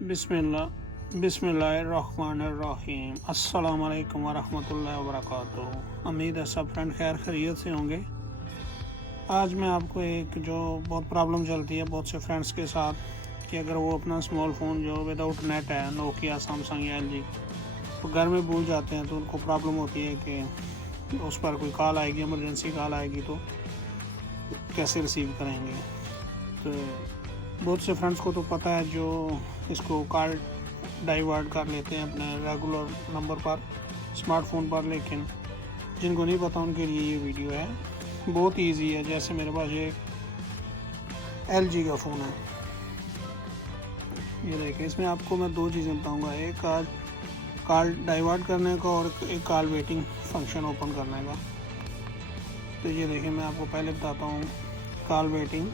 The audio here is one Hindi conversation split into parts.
बिस्मिल्लाहिर्रहमानिर्रहीम। अस्सलाम वालेकुम वरहमतुल्लाहि वबरकातुहू। उम्मीद है सब फ्रेंड खैर खैरियत से होंगे। आज मैं आपको एक जो बहुत प्रॉब्लम चलती है बहुत से फ्रेंड्स के साथ कि अगर वो अपना स्मॉल फ़ोन जो विदाउट नेट है, नोकिया, सैमसंग या एलजी, तो घर में भूल जाते हैं, तो उनको प्रॉब्लम होती है कि उस पर कोई कॉल आएगी, इमरजेंसी कॉल आएगी तो कैसे रिसीव करेंगे। तो बहुत से फ्रेंड्स को तो पता है जो इसको कॉल डाइवर्ट कर लेते हैं अपने रेगुलर नंबर पर, स्मार्टफोन पर, लेकिन जिनको नहीं पता उनके लिए ये वीडियो है। बहुत इजी है। जैसे मेरे पास ये एलजी का फ़ोन है, ये देखें, इसमें आपको मैं दो चीज़ें बताऊंगा, एक आज कॉल डाइवर्ट करने का और एक कॉल वेटिंग फंक्शन ओपन करने का। तो ये देखें, मैं आपको पहले बताता हूँ कॉल वेटिंग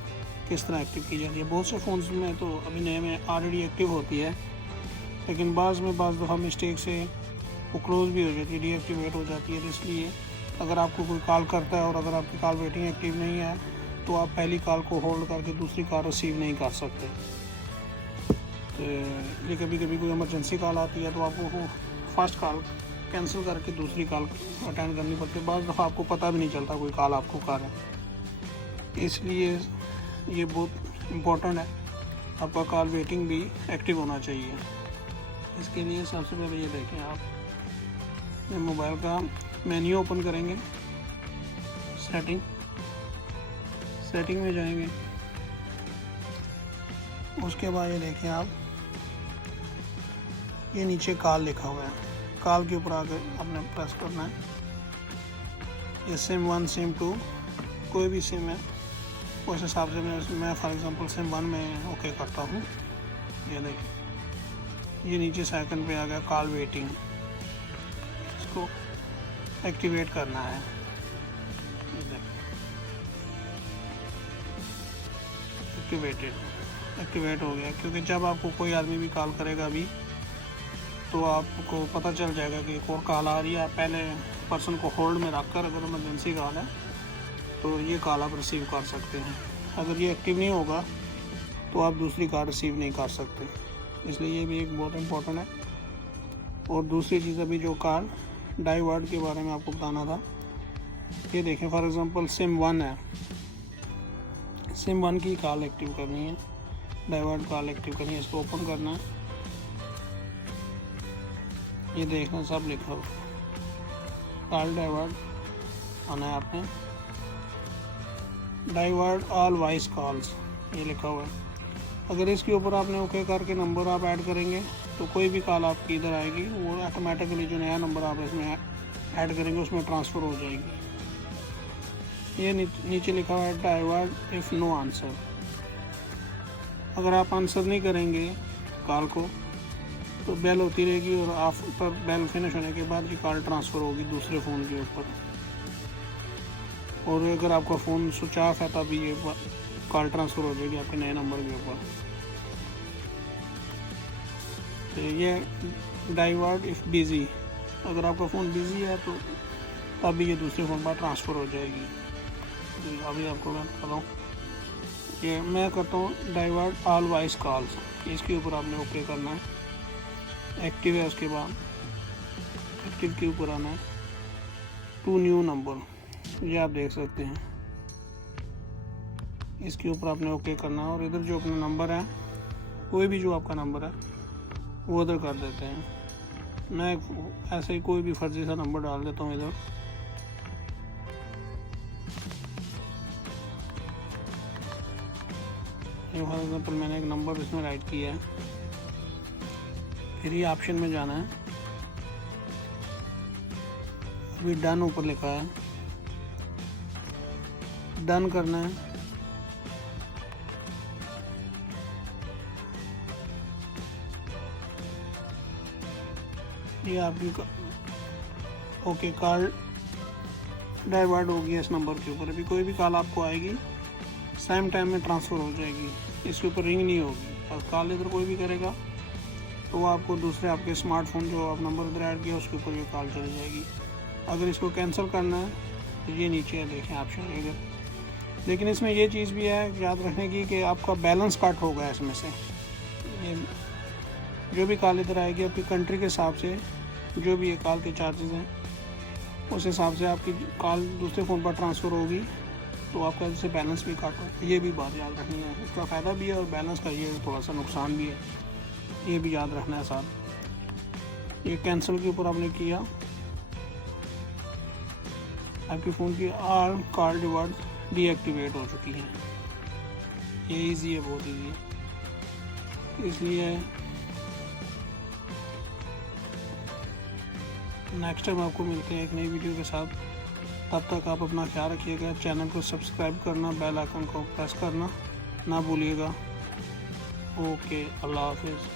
किस तरह एक्टिव की जाती है। बहुत से फ़ोन्स में तो अभी नए में ऑलरेडी एक्टिव होती है, लेकिन बाज़ दफ़ा मिस्टेक से वो क्लोज़ भी हो जाती है, डीएक्टिवेट हो जाती है। तो इसलिए अगर आपको कोई कॉल करता है और अगर आपकी कॉल वेटिंग एक्टिव नहीं है तो आप पहली कॉल को होल्ड करके दूसरी कॉल रिसीव नहीं कर सकते। तो ये कभी कभी कोई इमरजेंसी कॉल आती है तो आपको फर्स्ट कॉल कैंसिल करके दूसरी कॉल अटेंड करनी पड़ती है। बाज़ दफ़ा आपको पता भी नहीं चलता कोई कॉल आपको कर है। इसलिए ये बहुत इम्पोर्टेंट है, आपका कॉल वेटिंग भी एक्टिव होना चाहिए। इसके लिए सबसे पहले ये देखें, आप मोबाइल का मेन्यू ओपन करेंगे, सेटिंग में जाएंगे। उसके बाद ये देखें आप, ये नीचे कॉल लिखा हुआ है, कॉल के ऊपर आकर आपने प्रेस करना है। ये सिम 1 सिम 2 कोई भी सिम है उस हिसाब से मैं फॉर एग्ज़ाम्पल सिम 1 में ओके करता हूँ। ये देखिए, ये नीचे सेकंड पे आ गया कॉल वेटिंग, इसको एक्टिवेट करना है। एक्टिवेट हो गया, क्योंकि जब आपको कोई आदमी भी कॉल करेगा अभी तो आपको पता चल जाएगा कि एक और कॉल आ रही है। आप पहले पर्सन को होल्ड में रख कर, अगर इमरजेंसी कॉल है तो ये कॉल आप रिसीव कर सकते हैं। अगर ये एक्टिव नहीं होगा तो आप दूसरी कॉल रिसीव नहीं कर सकते, इसलिए ये भी एक बहुत इम्पोर्टेंट है। और दूसरी चीज़, अभी जो कॉल डाइवर्ट के बारे में आपको बताना था, ये देखें, फॉर एग्ज़ाम्पल सिम 1 है, सिम 1 की कॉल एक्टिव करनी है, डाइवर्ट कॉल एक्टिव करनी है। इसको ओपन करना है, ये देखना सब लिखा हुआ, कॉल डाइवर्ट आना है आपने, डाइवर्ट ऑल वॉइस कॉल्स, ये लिखा हुआ है। अगर इसके ऊपर आपने ओके करके नंबर आप ऐड करेंगे तो कोई भी कॉल आपकी इधर आएगी, वो ऑटोमेटिकली जो नया नंबर आप इसमें ऐड करेंगे उसमें ट्रांसफ़र हो जाएगी। ये नीचे लिखा हुआ है डाइवर्ट इफ़ नो आंसर। अगर आप आंसर नहीं करेंगे कॉल को तो बेल होती रहेगी, और आफ्टर बेल फिनिश होने के बाद ये कॉल ट्रांसफ़र होगी दूसरे फ़ोन के ऊपर। और अगर आपका फ़ोन स्विच ऑफ है तभी ये कॉल ट्रांसफ़र हो जाएगी आपके नए नंबर के ऊपर। तो ये डाइवर्ट इफ़ बिज़ी, अगर आपका फ़ोन बिज़ी है तो तभी ये दूसरे फ़ोन पर ट्रांसफ़र हो जाएगी। तो अभी आपको मैं बताऊँ, ये मैं करता हूँ डाइवर्ट ऑल वॉइस कॉल्स, इसके ऊपर आपने ओके करना है। एक्टिव है, उसके बाद एक्टिव के ऊपर आना है, टू न्यू नंबर, ये आप देख सकते हैं, इसके ऊपर आपने ओके करना है। और इधर जो अपना नंबर है, कोई भी जो आपका नंबर है वो इधर कर देते हैं। मैं ऐसे ही कोई भी फर्जी सा नंबर डाल देता हूँ इधर, ये फॉर एग्जाम्पल मैंने एक नंबर इसमें राइट किया है। फिर ये ऑप्शन में जाना है, अभी डन ऊपर लिखा है, डन करना है। ये आपकी ओके कॉल डाइवर्ट हो गया इस नंबर के ऊपर। अभी कोई भी कॉल आपको आएगी सेम टाइम में ट्रांसफ़र हो जाएगी, इसके ऊपर रिंग नहीं होगी। और कॉल इधर कोई भी करेगा तो वो आपको दूसरे आपके स्मार्टफोन जो आप नंबर इधर ऐड किया उसके ऊपर ये कॉल चली जाएगी। अगर इसको कैंसिल करना है तो ये नीचे है, देखें ऑप्शन इधर। लेकिन इसमें ये चीज़ भी है याद रखने की कि आपका बैलेंस कट होगा इसमें से, ये जो भी कॉल इधर आएगी आपकी कंट्री के हिसाब से, जो भी ये कॉल के चार्जेस हैं उस हिसाब से आपकी कॉल दूसरे फ़ोन पर ट्रांसफ़र होगी, तो आपका इससे बैलेंस भी काट हो। ये भी बात याद रखनी है, इसका फ़ायदा भी है और बैलेंस का ये थोड़ा सा नुकसान भी है, ये भी याद रखना है साथ। ये कैंसिल के ऊपर आपने किया, आपके फ़ोन की ऑल कॉल डिवर्ट डीएक्टिवेट हो चुकी हैं। ये इजी है, बहुत इजी है। इसलिए नेक्स्ट टाइम आपको मिलते हैं एक नई वीडियो के साथ। तब तक आप अपना ख्याल रखिएगा। चैनल को सब्सक्राइब करना, बेल आइकन को प्रेस करना ना भूलिएगा। ओके, अल्लाह हाफिज़।